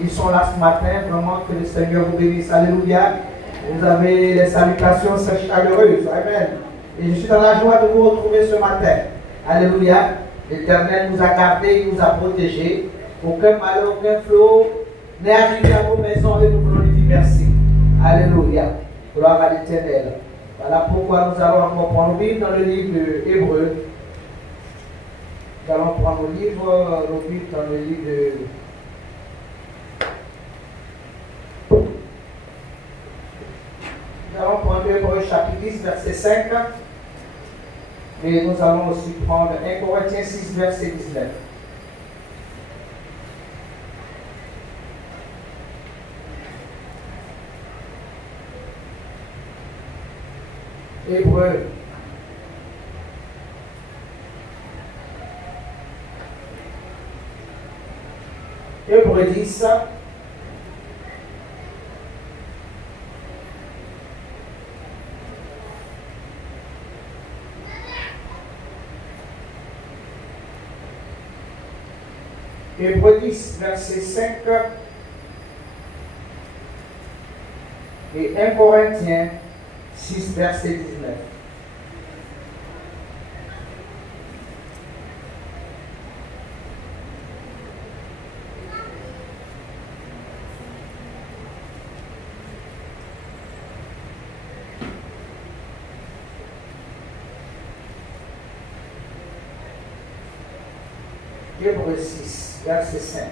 Ils sont là ce matin, vraiment que le Seigneur vous bénisse. Alléluia. Vous avez les salutations chaleureuses. Amen. Et je suis dans la joie de vous retrouver ce matin. Alléluia. L'Éternel nous a gardés, il nous a protégés. Aucun malheur, aucun flot n'est arrivé à nos maisons et nous voulons lui dire merci. Alléluia. Gloire à l'Éternel. Voilà pourquoi nous allons encore prendre nos Bibles dans le livre de Hébreux. Nous allons prendre nos Bibles dans le livre de Nous allons prendre Hébreux chapitre 10, verset 5. Et nous allons aussi prendre 1 Corinthiens 6, verset 19. Hébreux. Hébreux 10. Hébreux 10, verset 5 et 1 Corinthiens 6, verset 19. Hébreux 6, verset 5.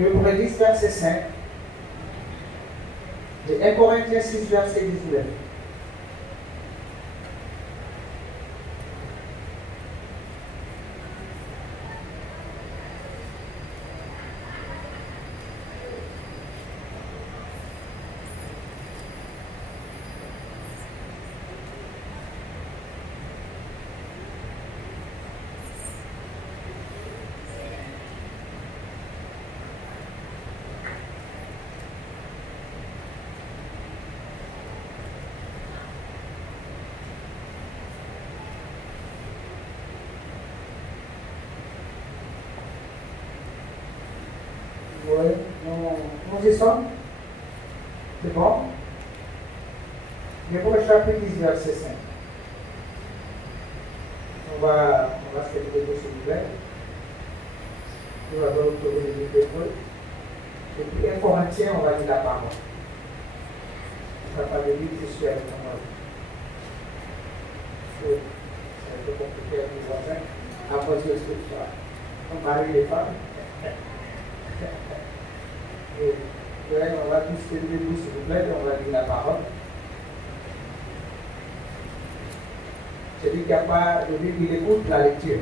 Hébreux 10, verset 5 et 1 Corinthiens 6, verset 19. Oui, nous y sommes. C'est bon? Hébreux chapitre 10, verset 5. On va se lever s'il vous plaît. Nous allons retrouver le livre d'Hébreux. Et puis 1 Corinthiens, on va lire la parole. On ne va pas de livre, je suis avec moi. C'est un peu compliqué avec les voisins. Après, c'est ce que tu fais. On marie les femmes. Et, on va tous se lever s'il vous plaît, et on va lire la parole. Celui qui n'a pas de Bible, il écoute la lecture.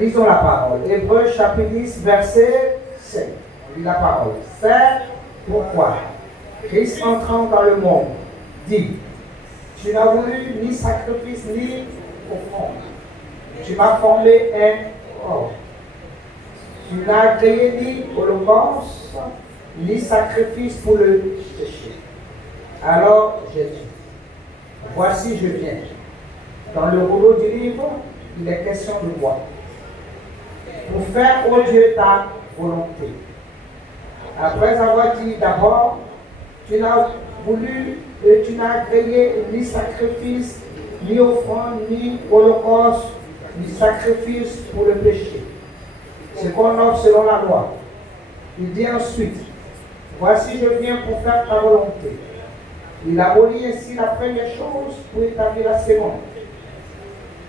Lisons la parole. Hébreux chapitre 10, verset 5. On lit la parole. C'est pourquoi Christ entrant dans le monde dit: tu n'as voulu ni sacrifice ni offrande. Tu m'as formé un corps. Tu n'as créé ni holocauste, ni sacrifice pour le péché. Alors j'ai dit: voici je viens. Dans le rouleau du livre, il est question de moi. Pour faire, ô Dieu, ta volonté. Après avoir dit d'abord: tu n'as voulu et tu n'as créé ni sacrifice, ni offrande, ni holocauste, ni sacrifice pour le péché. Ce qu'on offre selon la loi. Il dit ensuite: voici je viens pour faire ta volonté. Il abolit ainsi la première chose pour établir la seconde.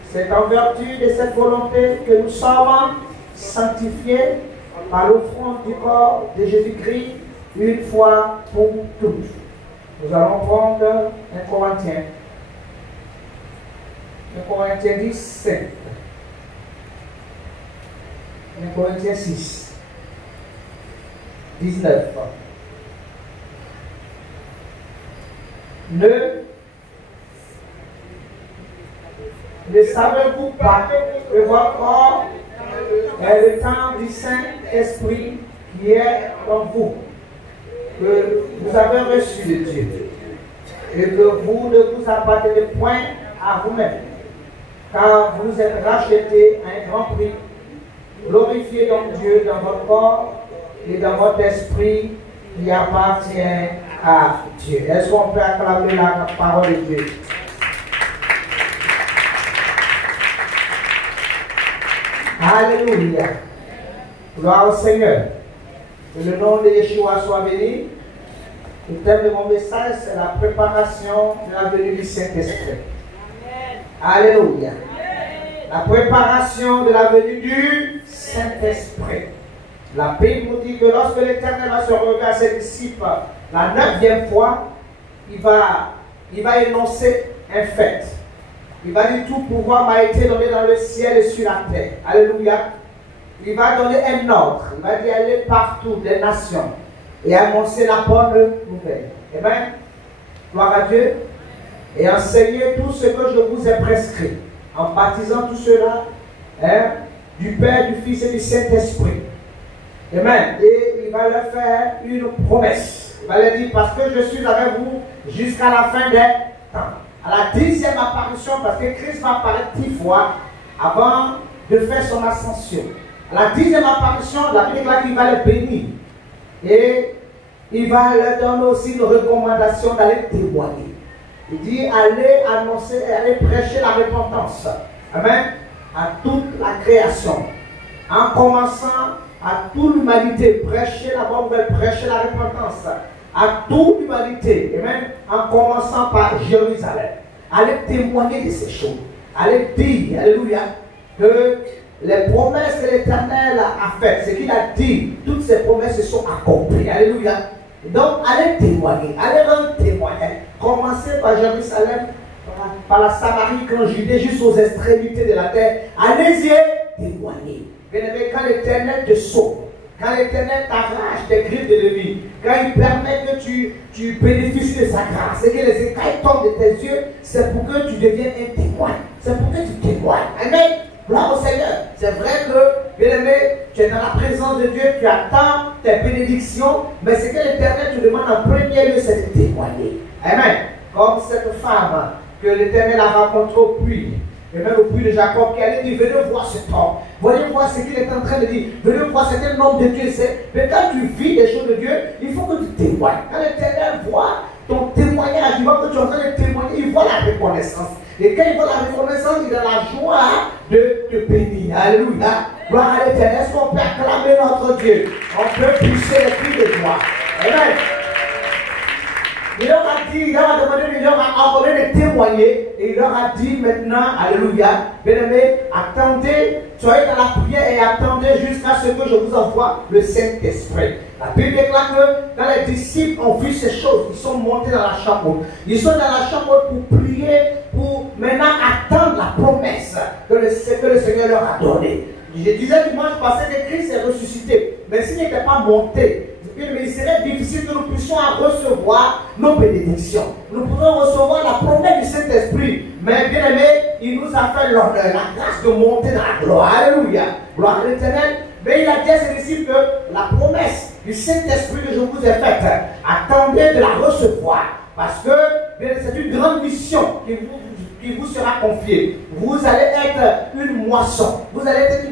C'est en vertu de cette volonté que nous sommes sanctifiés par l'offrande du corps de Jésus-Christ une fois pour toutes. Nous allons prendre 1 Corinthiens. 1 Corinthiens 10, 5. 1 Corinthiens 6, 19. Ne savez-vous pas que votre corps est le temple du Saint-Esprit qui est en vous, que vous avez reçu de Dieu, et que vous ne vous appartenez point à vous-même, car vous êtes rachetés à un grand prix. Glorifiez donc Dieu dans votre corps et dans votre esprit qui appartient à Dieu. Est-ce qu'on peut acclamer la parole de Dieu? Alléluia. Gloire au Seigneur. Que le nom de Yeshua soit béni. Le thème de mon message, c'est la préparation de la venue du Saint-Esprit. Alléluia. La préparation de la venue du Saint-Esprit. La Bible nous dit que lorsque l'Éternel va se révéler à ses disciples la 9e fois, il va énoncer un fait. Il va dire tout pouvoir m'a été donné dans le ciel et sur la terre. Alléluia. Il va donner un ordre. Il va dire aller partout des nations et annoncer la bonne nouvelle. Amen. Gloire à Dieu. Et enseigner tout ce que je vous ai prescrit. En baptisant tout cela du Père, du Fils et du Saint-Esprit. Amen. Et il va leur faire une promesse. Il va leur dire parce que je suis avec vous jusqu'à la fin des temps. À la 10e apparition, parce que Christ va apparaître 10 fois avant de faire son ascension. À la 10e apparition, la Bible dit qu'il va les bénir. Et il va leur donner aussi une recommandation d'aller témoigner. Il dit allez annoncer, allez prêcher la repentance. Amen. À toute la création. En commençant à toute l'humanité, prêcher la bonne nouvelle, prêcher la repentance. À toute l'humanité, et même en commençant par Jérusalem. Allez témoigner de ces choses. Allez dire, alléluia, que les promesses que l'Éternel a faites, ce qu'il a dit, toutes ces promesses se sont accomplies. Alléluia. Donc, allez témoigner, allez rendre témoignage. Commencez par Jérusalem, par la Samarie, quand Judée, jusqu'aux extrémités de la terre. Allez-y témoigner. Bien-aimé, quand l'Éternel te sauve, quand l'Éternel t'arrache des griffes de l'ennemi, quand il permet que tu bénéficies de sa grâce et que les écailles tombent de tes yeux, c'est pour que tu deviennes un témoin. C'est pour que tu témoignes. Amen. Gloire au Seigneur. C'est vrai que, bien aimé, tu es dans la présence de Dieu, tu attends tes bénédictions, mais ce que l'Éternel te demande en premier lieu, c'est de témoigner. Amen. Comme cette femme que l'Éternel a rencontrée au puits. Et même au puits de Jacob qui allait dire, venez voir cet homme. Venez voir ce qu'il est en train de dire. Venez voir, c'est un homme de Dieu. Mais quand tu vis des choses de Dieu, il faut que tu témoignes. Quand l'Éternel voit ton témoignage, il voit que tu es en train de témoigner, il voit la reconnaissance. Et quand il voit la reconnaissance, il a la joie de te bénir. Alléluia. Gloire à l'Éternel. Est-ce qu'on peut acclamer notre Dieu? On peut pousser les cris de joie. Amen. Il leur a dit, il leur a demandé, il leur a ordonné de témoigner. Et il leur a dit maintenant, alléluia, bien-aimés, attendez, soyez dans la prière et attendez jusqu'à ce que je vous envoie le Saint-Esprit. La Bible déclare que quand les disciples ont vu ces choses, ils sont montés dans la chambre. Ils sont dans la chambre pour prier, pour maintenant attendre la promesse que le Seigneur leur a donnée. Je disais dimanche passé que Christ est ressuscité. Mais s'il n'était pas monté, il serait difficile que nous puissions recevoir nos bénédictions. Nous pouvons recevoir la promesse du Saint-Esprit. Mais bien aimé, il nous a fait l'honneur, la grâce de monter dans la gloire. Alléluia. Gloire à l'Éternel. Mais il a dit à ses disciples que la promesse du Saint-Esprit que je vous ai faite, attendez de la recevoir. Parce que c'est une grande mission qui vous sera confiée. Vous allez être une moisson.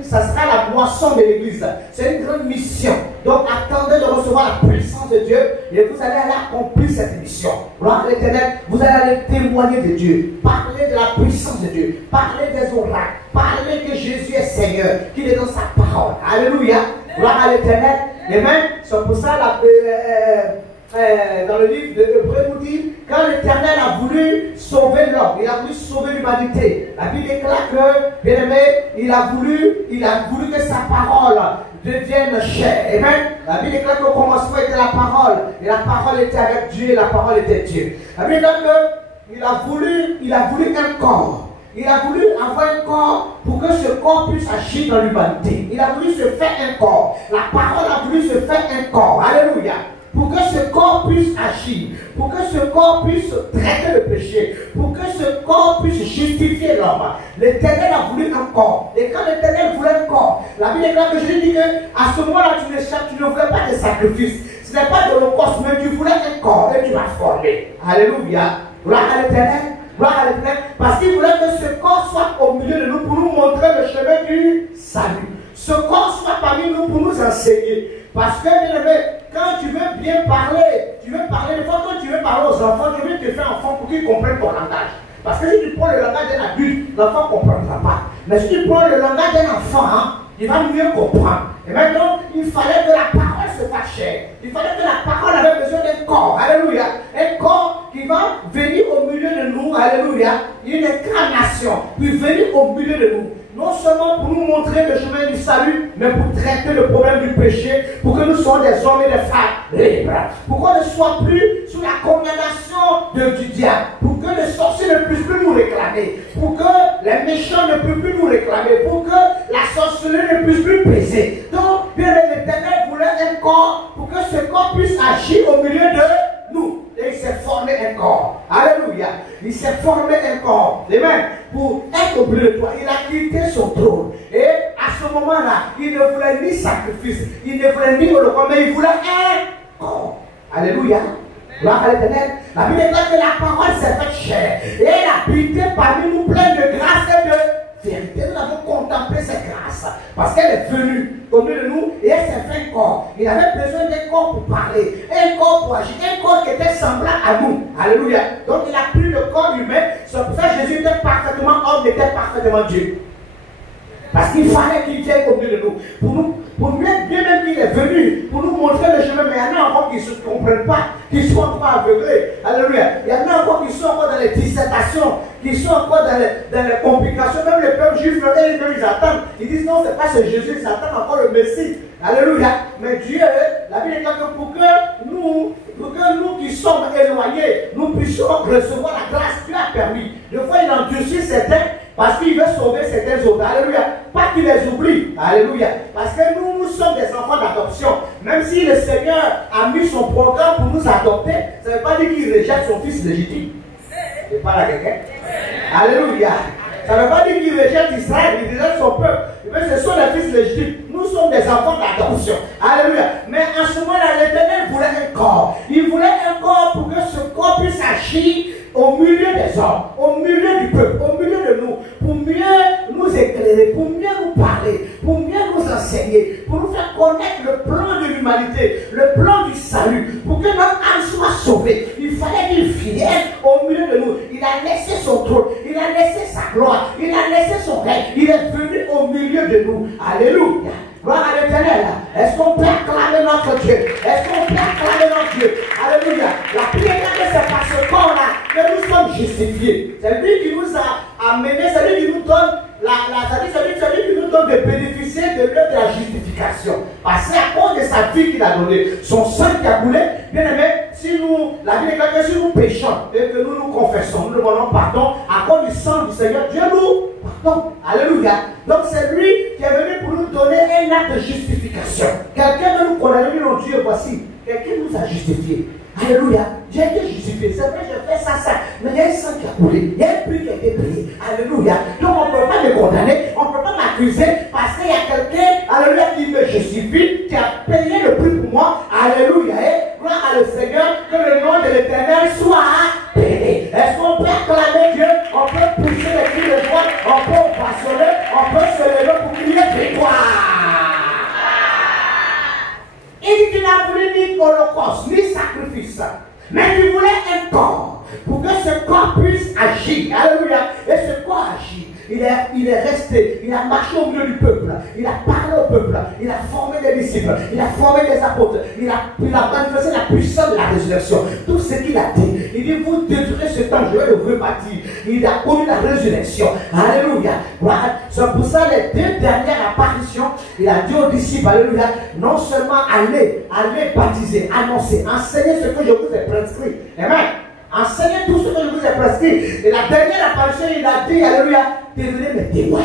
Ça sera la moisson de l'Église. C'est une grande mission. Donc attendez de recevoir la puissance de Dieu et vous allez aller accomplir cette mission. Gloire à l'Éternel. Vous allez aller témoigner de Dieu. Parler de la puissance de Dieu. Parler des oracles. Parler que Jésus est Seigneur. Qu'il est dans sa parole. Alléluia. Gloire à l'Éternel. Amen. C'est pour ça dans le livre de Hébreux nous dit, quand l'Éternel a voulu sauver l'homme, il a voulu sauver l'humanité. La Bible déclare que, bien aimé, il a voulu que sa parole devienne chair. Amen. La Bible déclare qu'au commencement était la parole, et la parole était avec Dieu, et la parole était Dieu. La Bible déclare qu'il a voulu un corps. Il a voulu avoir un corps pour que ce corps puisse agir dans l'humanité. Il a voulu se faire un corps. La parole a voulu se faire un corps. Alléluia. Pour que ce corps puisse agir, pour que ce corps puisse traiter le péché, pour que ce corps puisse justifier l'homme. L'Éternel a voulu un corps. Et quand l'Éternel voulait un corps, la Bible déclare que Jésus dit qu'à ce moment-là, tu ne voulais pas de sacrifice. Ce n'est pas de l'holocauste, mais tu voulais un corps et tu l'as formé. Alléluia. Gloire à l'Éternel. Gloire à l'Éternel. Parce qu'il voulait que ce corps soit au milieu de nous pour nous montrer le chemin du salut. Ce corps soit parmi nous pour nous enseigner. Parce que, bien aimé, quand tu veux bien parler, des fois quand tu veux parler aux enfants, tu veux te faire enfant pour qu'ils comprennent ton langage. Parce que si tu prends le langage d'un adulte, l'enfant ne comprendra pas. Mais si tu prends le langage d'un enfant, il va mieux comprendre. Et maintenant, il fallait que la parole se fasse chair. Il fallait que la parole avait besoin d'un corps. Alléluia. Un corps qui va venir au milieu de nous. Alléluia. Une incarnation. Puis venir au milieu de nous. Non seulement pour nous montrer le chemin du salut, mais pour traiter le problème du péché, pour que nous soyons des hommes et des femmes libres. Pour qu'on ne soit plus sous la condamnation du diable. Pour que les sorciers ne puissent plus nous réclamer. Pour que les méchants ne puissent plus nous réclamer. Pour que la sorcellerie ne puisse plus peser. Donc, bien l'Éternel voulait un corps pour que ce corps puisse agir au milieu de nous. Et il s'est formé un corps. Alléluia. Il s'est formé un corps. Amen. Pour être au milieu de toi. Il a quitté son trône. Et à ce moment-là, il ne voulait ni sacrifice. Il ne voulait ni holocauste. Mais il voulait un corps. Alléluia. Gloire à l'Éternel. La Bible dit que la parole s'est faite chair. Et elle a habité parmi nous pleine de grâce et de vérité. Nous avons contemplé cette grâce. Parce qu'elle est venue au milieu de nous et elle s'est fait un corps. Il avait besoin d'un corps pour parler, un corps pour agir, un corps qui était semblable à nous. Alléluia. Donc il a pris le corps humain. C'est pour ça que Jésus était parfaitement homme, était parfaitement Dieu. Parce qu'il fallait qu'il vienne au milieu de nous. Pour mieux, bien même qu'il est venu, pour nous montrer le chemin. Mais il y en a encore qui ne se comprennent pas, qui sont encore aveuglés. Alléluia. Il y en a encore qui sont encore dans les dissertations, qui sont encore dans les complications. Même les peuples juifs, ils attendent. Ils disent non, ce n'est pas ce Jésus, ils attendent encore le Messie. Alléluia. Mais Dieu, la Bible dit que pour que nous qui sommes éloignés, nous puissions recevoir la grâce, Dieu a permis. Des fois, il endurcit certains parce qu'il veut sauver certains autres. Alléluia. Pas qu'il les oublie. Alléluia. Parce que nous sommes des enfants d'adoption. Même si le Seigneur a mis son programme pour nous adopter, ça ne veut pas dire qu'il rejette son fils légitime. Je parle à quelqu'un. Alléluia. Ça ne veut pas dire qu'il rejette Israël, il rejette son peuple. Mais ce sont les fils légitimes. Nous sommes des enfants d'adoption. Alléluia. Mais en ce moment-là, l'Éternel voulait un corps. Il voulait un corps pour que ce corps puisse agir au milieu des hommes, au milieu du peuple, au milieu de nous, pour mieux nous éclairer, pour mieux nous parler, pour mieux nous enseigner, pour nous faire connaître le plan de l'humanité, le plan du salut, pour que notre âme soit sauvée. Il fallait qu'il vienne au milieu de nous. Il a laissé son trône, il a laissé sa gloire, il a laissé son règne. Il est venu au milieu de nous. Alléluia. Gloire à l'Éternel. Est-ce qu'on peut acclamer notre Dieu? Est-ce qu'on peut acclamer notre Dieu? Alléluia. La prière, c'est par ce corps-là que nous sommes justifiés. C'est lui qui nous a amenés, c'est lui qui nous donne c'est lui qui nous donne de bénéficier de l'œuvre de la justification. Parce que c'est à cause de sa vie qu'il a donné, son sang qui a coulé, bien aimé, si nous, la Bible dit que si nous péchons et que nous nous confessons, nous demandons pardon à cause du sang du Seigneur, Dieu nous pardonne. Alléluia. Donc c'est lui qui est venu pour nous donner un acte de justification. Quelqu'un veut nous condamner, non Dieu, voici, quelqu'un nous a justifiés. Alléluia. J'ai été justifié. C'est vrai, j'ai fait ça. Mais il y a un sang qui a coulé. Il y a un prix qui a été payé. Alléluia. Donc on ne peut pas me condamner. On ne peut pas m'accuser parce qu'il y a quelqu'un, alléluia, qui me justifie, qui a payé le prix pour moi. Alléluia. Et gloire à le Seigneur, que le nom de l'Éternel soit béni. Est-ce qu'on peut acclamer Dieu? On peut pousser les cris de joie. On peut passionner. On peut se lever pour crier victoire. Il dit qu'il n'a voulu ni holocauste, ni sacrifice, mais il voulait un corps, pour que ce corps puisse agir. Alléluia. Et ce corps agit. Il est resté, il a marché au milieu du peuple, il a parlé au peuple, il a formé des disciples, il a formé des apôtres, il a manifesté la puissance de la résurrection. Tout ce qu'il a dit, il dit, vous détruirez ce temps, je vais le rebâtir. Il a connu la résurrection. Alléluia. C'est pour ça, les 2 dernières apparitions, il a dit aux disciples, alléluia, non seulement allez baptiser, annoncer, enseigner ce que je vous ai prescrit. Amen. enseignez tout ce que je vous ai prescrit. Et la dernière apparition, il a dit, alléluia, devenez mes témoins.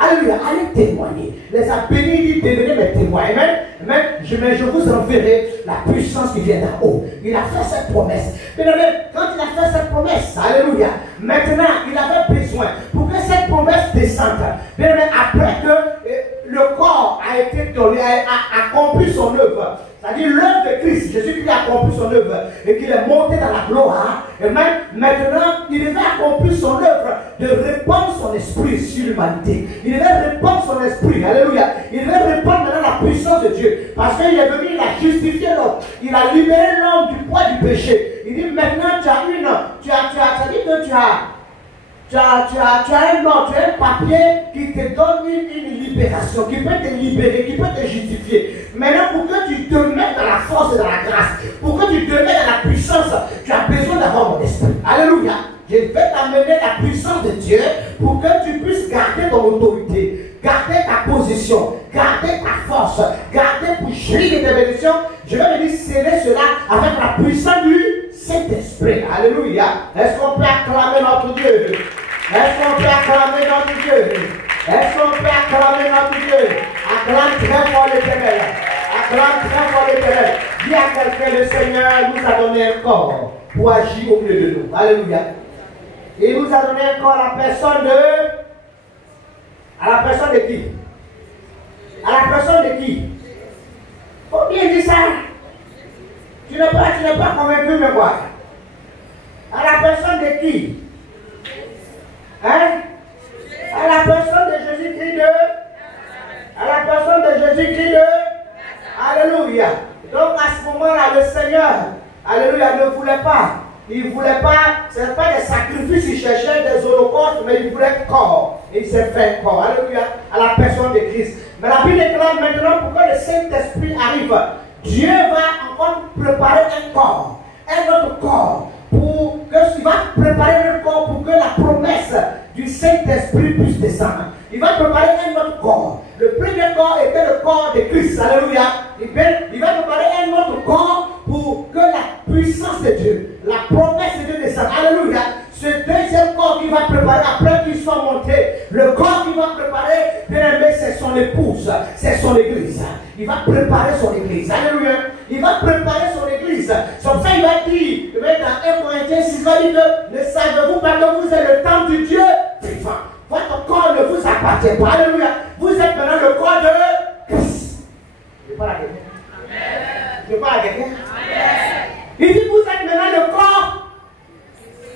Alléluia, allez témoigner. Les a bénis, il dit, devenez mes témoins. Amen. Amen. Je vous enverrai la puissance qui vient d'en haut. Il a fait cette promesse. Mais quand il a fait cette promesse, alléluia, maintenant, il avait besoin pour que cette promesse descende. Mais après que le corps a été donné, a accompli son œuvre. C'est-à-dire l'œuvre de Christ, Jésus-Christ a accompli son œuvre et qu'il est monté dans la gloire. Et même maintenant, il devait accomplir son œuvre de répandre son esprit sur l'humanité. Il devait répandre son esprit, alléluia. Il devait répandre maintenant la puissance de Dieu. Parce qu'il est venu, il a justifié l'homme. Il a libéré l'homme du poids du péché. Il dit maintenant, tu as un papier qui te donne une libération, qui peut te libérer, qui peut te justifier. Maintenant, pour que tu te mettes dans la force et dans la grâce, pour que tu te mettes dans la puissance, tu as besoin d'avoir mon esprit. Alléluia. Je vais t'amener la puissance de Dieu pour que tu puisses garder ton autorité, garder ta position, garder ta force, garder pour jouir de tes bénédictions. Je vais venir sceller cela avec la puissance du Saint-Esprit. Alléluia. Est-ce qu'on peut acclamer notre Dieu? Est-ce qu'on peut acclamer notre Dieu? Est-ce qu'on peut acclamer notre Dieu? Acclame très fort l'Éternel. Acclame très fort l'Éternel. Dis à quelqu'un, le Seigneur nous a donné un corps pour agir au milieu de nous. Alléluia. Il nous a donné un corps à la personne de... À la personne de qui? À la personne de qui? Faut bien dire ça. Tu n'es pas convaincu, mais quoi? À la personne de qui? Hein? À la personne de Jésus-Christ de... À la personne de Jésus-Christ de... Alléluia. Donc à ce moment-là, le Seigneur, alléluia, ne voulait pas. Il ne voulait pas, ce n'est pas des sacrifices, il cherchait des holocaustes, mais il voulait corps. Et il s'est fait corps. Alléluia. À la personne de Christ. Mais la Bible déclare maintenant, pour que le Saint-Esprit arrive, Dieu va encore préparer un corps, un autre corps, il va préparer un corps pour que la promesse du Saint-Esprit puisse descendre. Il va préparer un autre corps. Le premier corps était le corps de Christ. Alléluia. Il va préparer un autre corps pour que la puissance de Dieu, la promesse de Dieu descende. Alléluia. Ce deuxième corps qu'il va préparer après qu'il soit monté, le corps qu'il va préparer, bien aimé, c'est son épouse, c'est son église. Il va préparer son église. Alléluia. Il va préparer son église. Comme ça, il va dire, dans 1 Corinthiens 6, il va dire que ne savez-vous pas que vous êtes le temple du Dieu vivant. Votre corps ne vous appartient pas. Alléluia. Vous êtes maintenant le corps de Christ. Je parle à quelqu'un. Je parle à quelqu'un. Il dit, vous êtes maintenant le corps.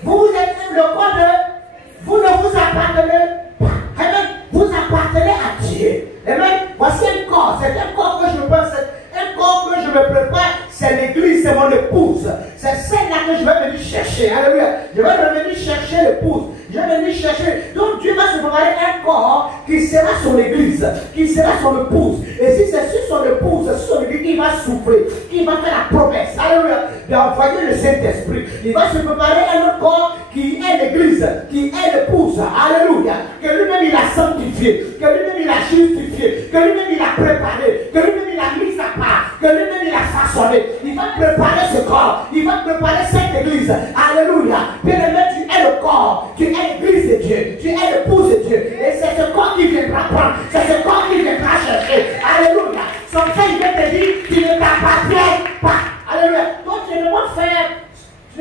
Vous êtes le corps de... Vous ne vous appartenez pas. Amen. Vous appartenez à Dieu. Amen. Voici un corps. C'est un corps que je pense. Un corps que je me prépare. C'est l'église. C'est mon épouse. C'est celle-là que je vais venir chercher. Alléluia. Je vais venir chercher l'épouse. Je vais venir chercher. Donc Dieu va se préparer un corps qui sera son église, qui sera son épouse. Et si c'est sur son épouse, sur son église, il va souffler, il va faire la promesse. Alléluia. D'envoyer le Saint-Esprit. Il va se préparer un autre corps qui est l'église, qui est l'épouse. Alléluia. Que lui-même il a sanctifié, que lui-même il a justifié, que lui-même il a préparé, que lui-même il a mis à part, que lui-même il a façonné. Il va préparer ce corps. Il va préparer cette église. Alléluia. Bien-aimé, tu es le corps. Tu es l'église de Dieu. Tu es l'épouse de Dieu. Et c'est ce corps qui viendra prendre. C'est ce corps qui viendra chercher. Alléluia. Comme ça, il vient te dire, tu ne t'appartiens pas. Alléluia. Donc, tu ne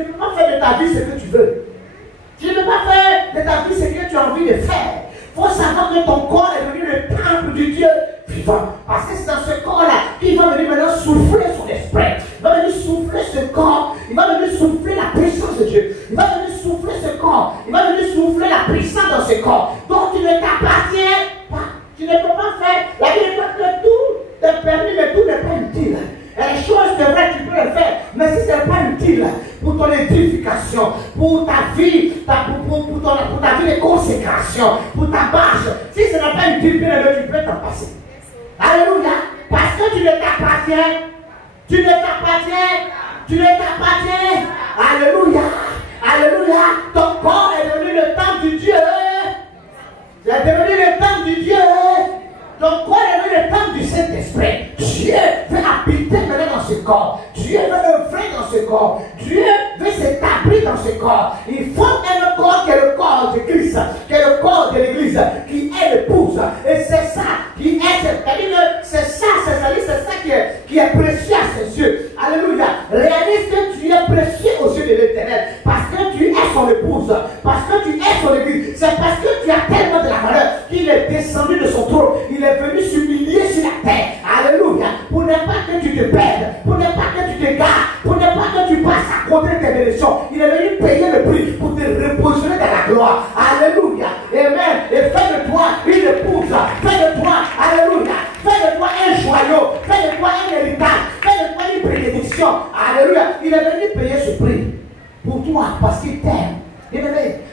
peux pas faire de ta vie ce que tu veux. Tu ne peux pas faire de ta vie ce que tu as envie de faire. Il faut savoir que ton corps est devenu le temple du Dieu vivant. Parce que c'est dans ce corps-là qu'il va venir maintenant souffler son esprit. Il va venir souffler ce corps. Il va venir souffler la puissance de Dieu. Il va venir souffler ce corps. Il va venir souffler la puissance dans ce corps. Donc tu ne t'appartiens pas. Tu ne peux pas faire. La Bible dit que tout est permis, mais tout n'est pas utile. Et les choses, c'est vrai, tu peux les faire. Mais si ce n'est pas utile pour ton édification, pour ta vie, pour ta vie de consécration, pour ta marche, si ce n'est pas utile, tu peux t'en passer. Alléluia. Parce que tu ne t'appartiens. Tu ne t'appartiens. Tu ne t'appartiens. Alléluia. Alléluia. Ton corps est devenu le temple du Dieu. C'est devenu le temple du Dieu. Ton corps est devenu le temple du Saint-Esprit. Dieu veut habiter maintenant dans ce corps. Dieu veut œuvrer dans ce corps. Dieu veut s'établir dans ce qui est précieux à ses yeux. Alléluia. Réalise que tu es précieux aux yeux de l'Éternel. Parce que tu es son épouse. Parce que tu es son église. C'est parce que tu as tellement de la valeur qu'il est descendu de son trône. Il est venu s'humilier sur la terre. Alléluia. Pour ne pas que tu te perdes. Pour ne pas que tu te gares. Pour ne pas que tu passes à côté de tes bénédictions. Il est venu payer le prix pour te repositionner dans la gloire. Alléluia. Amen. Et fais de toi une épouse. Fais de toi, alléluia. Fais de toi un joyau. Fais de toi un héritage. Fais de toi une bénédiction. Alléluia. Il est venu payer ce prix pour toi parce qu'il t'aime.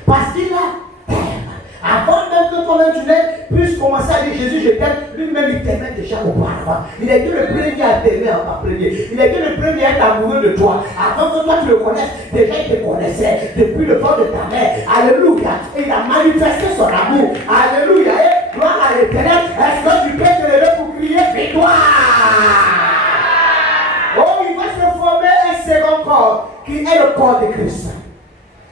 Parce qu'il t'aime. Avant même que toi-même tu puisses commencer à dire Jésus je t'aime, lui-même il t'aimait déjà auparavant. Il est que le premier à t'aimer en premier. Il est que le premier à être amoureux de toi. Avant que toi tu le connaisses, déjà il te connaissait depuis le ventre de ta mère. Alléluia. Et il a manifesté son amour. Alléluia. Et gloire à l'Éternel. Est-ce que tu peux te lever pour crier victoire? Oh, il va se former un second corps qui est le corps de Christ.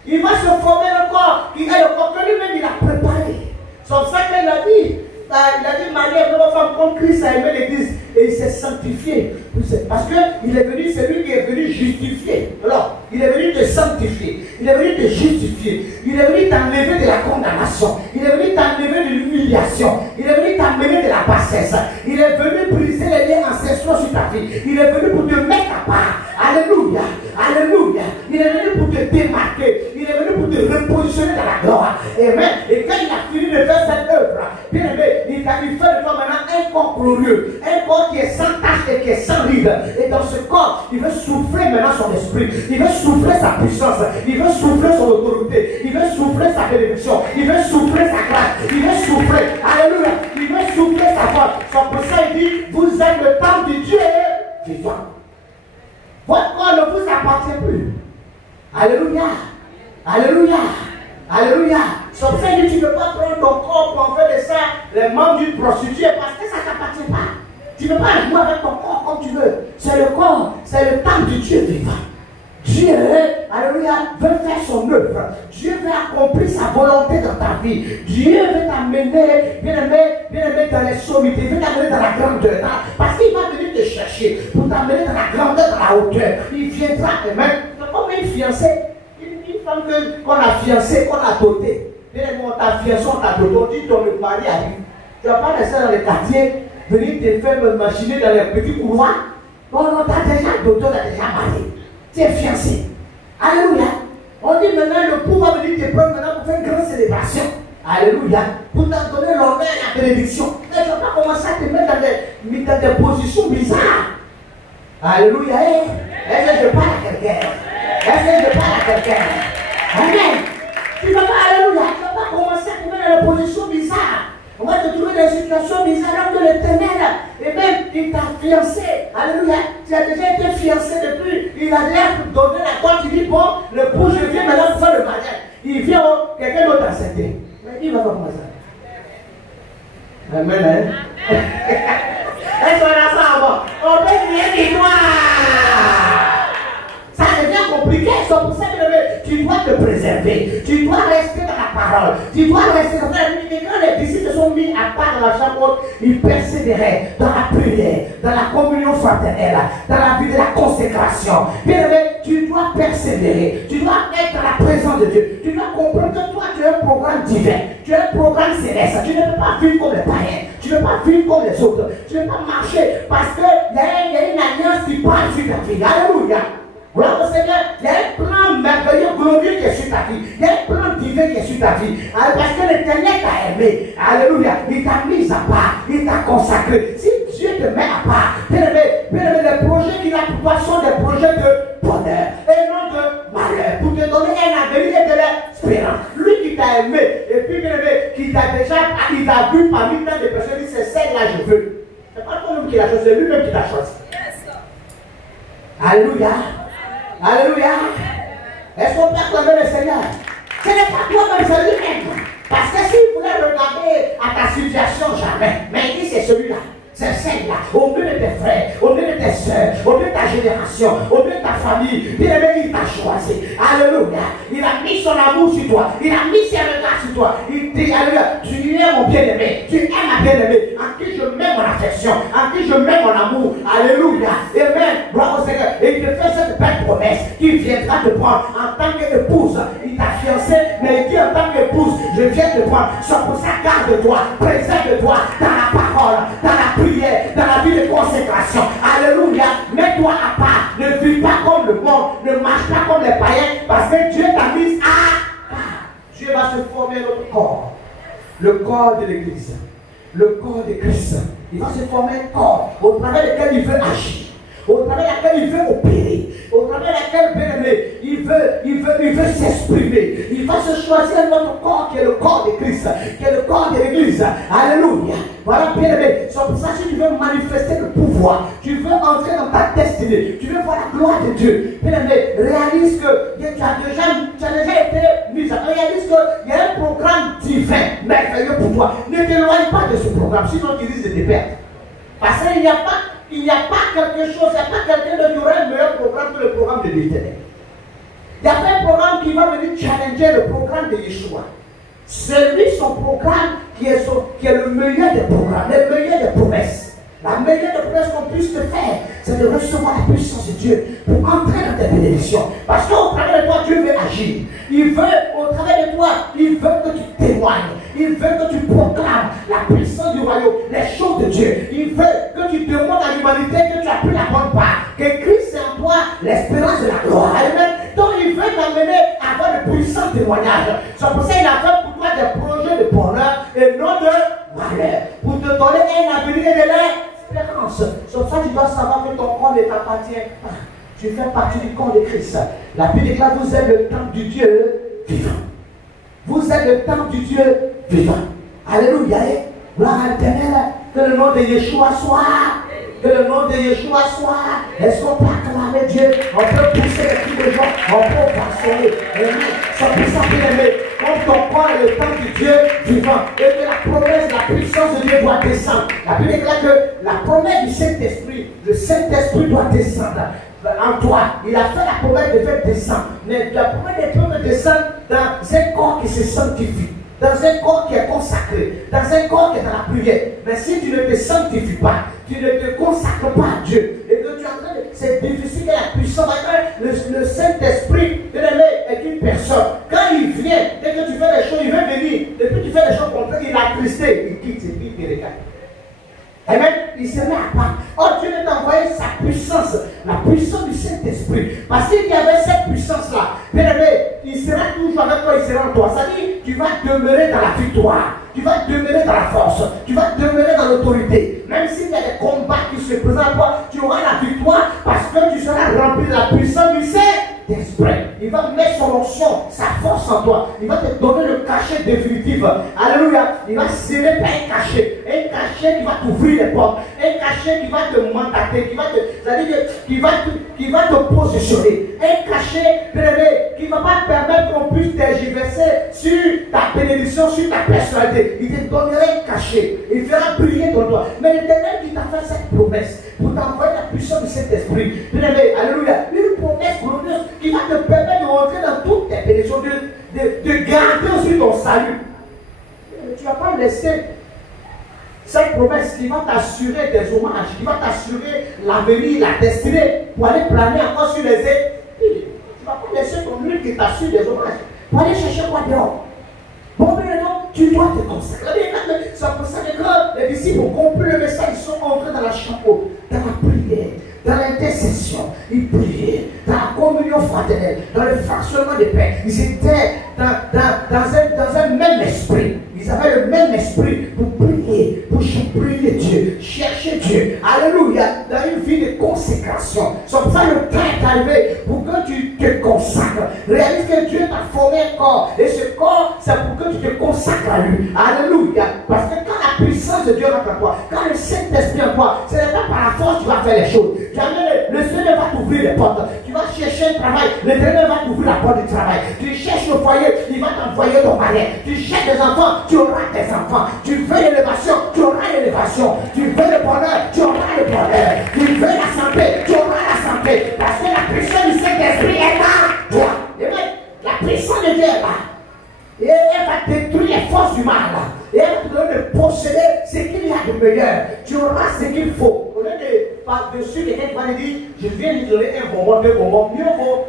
Il va se former le corps qui est le corps que lui-même il a préparé. C'est pour ça qu'il a dit, Marie est une femme comme Christ a aimé l'église et il s'est sanctifié. Parce qu'il est venu, c'est lui qui est venu justifier. Alors, il est venu te sanctifier. Il est venu te justifier. Il est venu t'enlever de la condamnation. Il est venu t'enlever de l'humiliation. Il est venu t'amener de la bassesse. Il est venu briser les liens ancestraux sur ta vie. Il est venu pour te mettre à part. Alléluia. Alléluia. Il est venu pour te démarquer. Il est venu pour te repositionner dans la gloire. Amen. Et quand il a fini de faire cette œuvre, bien aimé, il fait de toi maintenant un corps glorieux. Un corps qui est sans tache et qui est sans ride. Et dans ce corps, il veut souffler maintenant son esprit. Il veut souffler sa puissance. Il veut souffler son autorité. Il veut souffler sa bénédiction. Il veut souffler sa grâce. Il veut souffler. Alléluia. Il veut souffler sa force. C'est pour ça qu'il dit, vous êtes le temple de Dieu vivant. Votre corps ne vous appartient plus. Alléluia. Alléluia. Alléluia. C'est pour ça que tu ne peux pas prendre ton corps pour en faire de ça les membres d'une prostituée parce que ça ne t'appartient pas. Tu ne peux pas jouer avec ton corps comme tu veux. C'est le corps, c'est le temple de Dieu vivant. Dieu, alléluia, veut faire son œuvre. Dieu veut accomplir sa volonté dans ta vie. Dieu veut t'amener, bien aimé, dans les sommités. Il veut t'amener dans la grandeur. Parce qu'il va venir te chercher pour t'amener dans la grandeur, dans la hauteur. Il viendra, amen. C'est comme une fiancée. Une femme qu'on a fiancée, qu'on a dotée. Bien aimé, on t'a fiancée, on t'a dotée. On dit ton mari arrive. Tu ne vas pas rester dans les quartiers, venir te faire machiner dans les petits couloirs. Non, t'as déjà doté, t'as déjà marié. Tu es fiancé. Alléluia. On dit maintenant le pouvoir venir te prendre maintenant pour faire une grande célébration. Alléluia. Pour t'en donner l'honneur et la bénédiction. Mais tu ne vas pas commencer à te mettre dans des positions bizarres. Alléluia. Est-ce que je parle à quelqu'un? Est-ce que je parle à quelqu'un? Amen. Tu ne vas pas, alléluia. Tu ne vas pas commencer à te mettre dans des positions bizarres. On va te trouver dans des situations bizarres de l'Éternel. Et même, il t'a fiancé. Alléluia. Tu as déjà été fiancé depuis. Il a l'air pour donner la croix. Tu dis, bon, le pou, je viens maintenant pour faire le mariage. Il vient, quelqu'un d'autre accepter. Mais il va pas comme ça. Amen. Hein? Est-ce qu'on a ça avant? On peut crier victoire. Ça devient compliqué. C'est pour ça que tu dois te préserver. Tu dois rester dans la parole. Tu dois rester dans la parole. Quand les disciples se sont mis à part dans la chambre, ils persévéraient dans la prière, dans la communion fraternelle, dans la vie de la consécration. Bien aimé, tu dois persévérer. Tu dois être dans la présence de Dieu. Tu dois comprendre que toi, tu as un programme divin. Tu as un programme céleste. Tu ne peux pas vivre comme les païens. Tu ne peux pas vivre comme les autres. Tu ne peux pas marcher parce qu'il y a une alliance qui parle sur ta vie. Alléluia. Gloire au Seigneur, il y a un plan merveilleux, glorieux qui est sur ta vie. Il y a un plan divin qui est sur ta vie. Parce que l'Éternel t'a aimé. Alléluia. Il t'a mis à part. Il t'a consacré. Si Dieu te met à part, bien aimé, les projets qu'il a pour toi sont des projets de bonheur et non de malheur. Pour te donner un avenir et de l'espérance. Lui qui t'a aimé, et puis bien aimé, qui t'a déjà, il t'a vu parmi tant de personnes, il dit c'est celle-là je veux. C'est pas toi-même qui l'a choisi, c'est lui-même qui t'a choisi. Alléluia. Alléluia. Est-ce qu'on peut acclamer le Seigneur? Ce n'est pas toi-même, c'est lui-même. Parce que s'il voulait regarder à ta situation, jamais. Mais il dit c'est celui-là. C'est celle-là. Au milieu de tes frères, au milieu de tes soeurs, au milieu de ta génération, au milieu de ta famille. Bien aimé, il t'a choisi. Alléluia. Il a mis son amour sur toi. Il a mis ses regards sur toi. Il dit, alléluia, tu es mon bien-aimé. Tu es ma bien-aimée. En qui je mets mon affection, en qui je mets mon amour. Alléluia. Amen. Gloire au Seigneur. Et il te fait cette belle promesse qu'il viendra te prendre en tant qu'épouse. Il t'a fiancé, mais il dit en tant qu'épouse, je viens te prendre. C'est pour ça, garde-toi, préserve-toi dans la parole, dans la prière, dans la vie de consécration. Alléluia. Mets-toi à part. Ne vis pas comme le monde. Ne marche pas comme les païens. Parce que Dieu t'a mis à part. Dieu va se former notre corps. Le corps de l'Église. Le corps de Christ. Il va se former un corps au travers duquel il veut agir. Au travers duquel il veut opérer, au travers duquel, bien aimé, il veut s'exprimer. Il va se choisir notre corps qui est le corps de Christ, qui est le corps de l'Église. Alléluia. Voilà, bien aimé. C'est pour ça que si tu veux manifester le pouvoir, tu veux entrer dans ta destinée, tu veux voir la gloire de Dieu. Bien aimé, réalise que tu as déjà été mis à réalise qu'il y a un programme divin, merveilleux pour toi. Ne t'éloigne pas de ce programme, sinon tu risques de te perdre. Parce qu'il n'y a pas quelque chose, il n'y a pas quelqu'un qui aura un meilleur programme que le programme de l'Éternel. Il n'y a pas un programme qui va venir challenger le programme de Yeshua. C'est lui son programme qui est le meilleur des programmes, le meilleur des promesses. La meilleure des promesses qu'on puisse te faire, c'est de recevoir la puissance de Dieu pour entrer dans tes bénédictions. Parce qu'au travers de toi, Dieu veut agir. Il veut, au travers de toi, il veut que tu témoignes. Il veut que tu proclames la puissance du royaume, les choses de Dieu. Il veut que tu demandes à l'humanité que tu as pris la bonne part. Que Christ est en toi, l'espérance de la gloire. Amen. Donc il veut t'amener à avoir de puissants témoignages. C'est pour ça qu'il a fait pour toi des projets de bonheur et non de malheur. Pour te donner un avenir de l'espérance. C'est pour ça que tu dois savoir que ton corps ne t'appartient pas. Tu fais partie du corps de Christ. La Bible déclare que vous êtes le temple du Dieu vivant. Vous êtes le temple du Dieu vivant. Alléluia. Gloire à l'Éternel. Que le nom de Yeshua soit. Que le nom de Yeshua soit. Est-ce qu'on peut acclamer Dieu? On peut pousser les cris de joie. On peut passer. C'est pour ça qu'il aimé. Comme ton corps est le temple du Dieu vivant. Et que la promesse, la puissance de Dieu doit descendre. La Bible déclare que la promesse du Saint-Esprit, le Saint-Esprit doit descendre en toi. Il a fait la promesse de faire descendre. Mais la promesse de descendre dans un corps qui se sanctifie. Dans un corps qui est consacré, dans un corps qui est dans la prière. Mais si tu ne te sanctifies pas, tu ne te consacres pas à Dieu, et que tu es en train de... C'est difficile que la puissance, le Saint-Esprit est une personne. Quand il vient, dès que tu fais des choses, il veut venir. Depuis que tu fais des choses contraires, il est attristé, il quitte, il te regarde. Amen. Il se met à part. Oh, Dieu t'a envoyé sa puissance, la puissance du Saint-Esprit. Parce qu'il y avait cette puissance-là, bien aimé, il sera toujours avec toi, il sera en toi. Ça dit, tu vas demeurer dans la victoire, tu vas demeurer dans la force, tu vas demeurer dans l'autorité. Même s'il y a des combats qui se présentent à toi, tu auras la victoire parce que tu seras rempli de la puissance du Saint-Esprit. Il va mettre son onction, sa force en toi. Il va te donner le cachet définitif. Alléluia. Il va sceller par un cachet qui va t'ouvrir les portes, un cachet qui va te mandater, qui va te positionner, un cachet qui ne va pas te permettre qu'on puisse tergiverser sur ta bénédiction, sur ta personnalité. Il te donnera un cachet, il fera briller ton doigt. Mais l'Éternel qui t'a fait cette promesse pour t'envoyer la puissance de cet esprit, alléluia, une promesse glorieuse qui va te permettre de rentrer dans toutes tes bénédictions, de garder aussi ton salut. Tu ne vas pas laisser cette promesse qui va t'assurer des hommages, qui va t'assurer l'avenir, la destinée, pour aller planer encore sur les ailes. Tu ne vas pas laisser ton huile qui t'assure des hommages, pour aller chercher quoi dehors. Bon, mais non, tu dois te consacrer. C'est pour ça que quand les disciples ont compris le message, ils sont entrés dans la chambre, dans la prière, dans l'intercession, ils priaient, dans la communion fraternelle, dans le fractionnement de paix. Ils étaient dans un même esprit. Ils avaient le même esprit pour prier, pour prier Dieu, chercher Dieu. Alléluia. Dans une vie de consécration. C'est pour ça que le temps est arrivé pour que tu te consacres. Réalise que Dieu t'a formé un corps. Et ce corps, c'est pour que tu te consacres à lui. Alléluia. Parce que quand la puissance de Dieu rentre en toi, quand le Saint-Esprit en toi, ce n'est pas par la force que tu vas faire les choses. Le Seigneur va t'ouvrir les portes. Tu vas chercher un travail, le Seigneur va t'ouvrir la porte du travail. Tu cherches le foyer, il va t'envoyer ton mari. Tu cherches des enfants, tu auras des enfants. Tu veux l'élévation, tu auras l'élévation. Tu veux le bonheur, tu auras le bonheur. Tu veux la santé, tu auras la santé. Parce que la puissance du Saint-Esprit est là. Toi, la puissance de Dieu est là. Et elle va détruire les forces du mal. Et elle va te donner de posséder ce qu'il y a de meilleur. Tu auras aura ce qu'il faut. Au lieu de par-dessus quelqu'un qui va lui dire, je viens lui donner un bonbon, deux bonbons, mieux vaut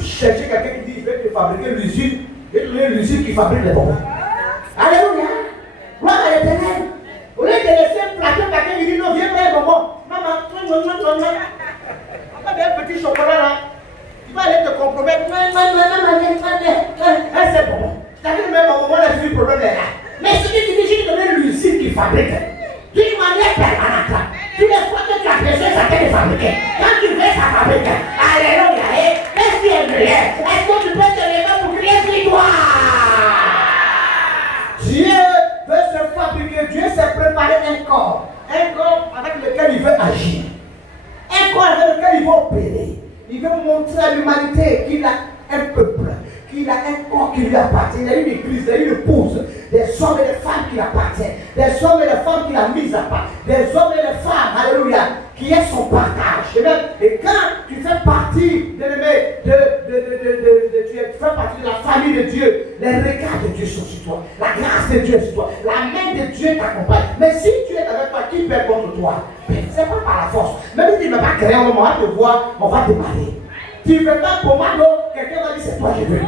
chercher quelqu'un qui dit, je vais te fabriquer l'usine, je vais te donner l'usine qui fabrique les bonbons. Alléluia. Gloire à l'Éternel. Au lieu de laisser plaquer quelqu'un qui dit, non, viens prendre un bonbon. Maman, non. Pas d'un petit chocolat là. Tu vas aller te compromettre. C'est bon. C'est-à-dire même au moment où le problème est là. Mais ce que tu dis, je te donne l'usine qui fabrique. D'une manière permanente. Tous les fois que tu as besoin, ça peut te fabriquer. Quand tu veux, ça fabrique. Alléluia. Est-ce qu'il est vrai? Est-ce que tu peux te lever pour crier victoire? Dieu veut se fabriquer. Dieu s'est préparé un corps. Un corps avec lequel il veut agir. Un corps avec lequel il veut opérer. Il veut montrer à l'humanité qu'il a un peuple, qu'il a un corps qui lui appartient. Il a une église, il a une épouse, des hommes et des femmes qui l'appartiennent, des hommes et des femmes qu'il a mis à part, des hommes et des femmes, alléluia, qui est son partage. Et quand tu fais partie, tu fais partie de la famille de Dieu, les regards de Dieu sont sur toi, la grâce de Dieu est sur toi, la main de Dieu t'accompagne. Mais si tu es avec toi, qui perd contre toi? Ce n'est pas par la force. Même si tu ne vas pas créer un moment, on va te voir, on va te marier. Tu ne veux pas commando, quelqu'un va dire c'est toi je veux.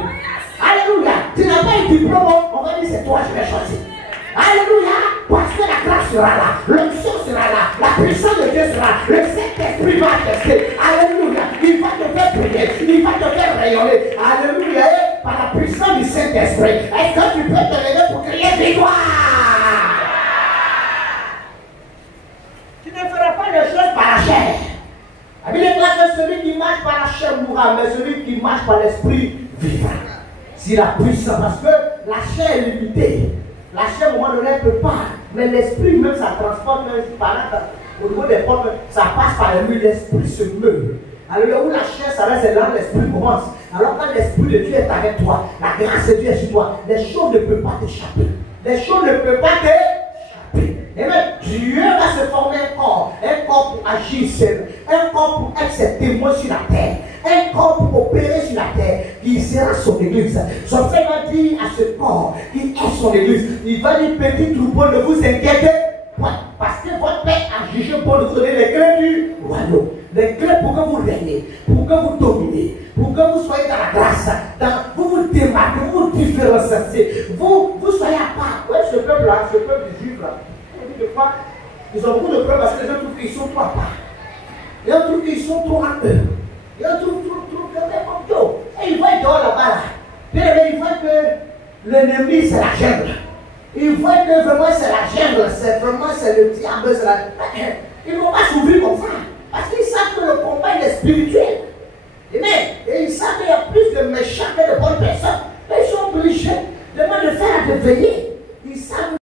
Alléluia. Tu n'as pas un diplôme, on va dire c'est toi je vais choisir. Alléluia. Parce que la grâce sera là, l'onction sera là, la puissance de Dieu sera là, le Saint-Esprit va tester. Alléluia. Il va te faire prier, il va te faire rayonner. Alléluia. Par la puissance du Saint-Esprit. Est-ce que tu peux te lever pour crier victoire? Tu ne feras pas les choses par la chair. La Bible déclare que celui qui marche par la chair mourra, mais celui qui marche par l'esprit vivra. C'est la puissance, parce que la chair est limitée. La chair, au moment donné, ne peut pas. Mais l'esprit, même, ça transporte, même au niveau des portes, ça passe par lui, l'esprit se meut. Alors, où la chair s'arrête, c'est là où l'esprit commence. Alors, quand l'esprit de Dieu est avec toi, la grâce de Dieu est sur toi, les choses ne peuvent pas t'échapper. Les choses ne peuvent pas t'échapper. Et même Dieu va se former un corps pour agir seul, un corps pour être ses témoins sur la terre, un corps pour opérer sur la terre, qui sera son église. Son Père va dire à ce corps qui est son église, il va dire petit troupeau, ne vous inquiétez point, parce que votre Père a jugé pour nous donner les clés du royaume, les clés pour que vous régnez, pour que vous dominez, pour que vous soyez dans la grâce, vous vous démarquez, vous vous différenciez, vous soyez à part. Ouais, ce peuple-là, ce peuple juif là. Fois, ils ont beaucoup de problèmes parce que les gens trouvent qu'ils sont trop à part. Les gens trouvent qu'ils sont trop en eux. Les gens trouvent comme tout. Et ils voient dehors là-bas. Ils voient que l'ennemi c'est la jungle. Ils voient que vraiment c'est la jungle. C'est vraiment le diable. Ils ne vont pas s'ouvrir comme ça. Parce qu'ils savent que le combat est spirituel. Et ils savent qu'il y a plus de méchants que de bonnes personnes. Mais ils sont obligés de faire de veiller. Ils savent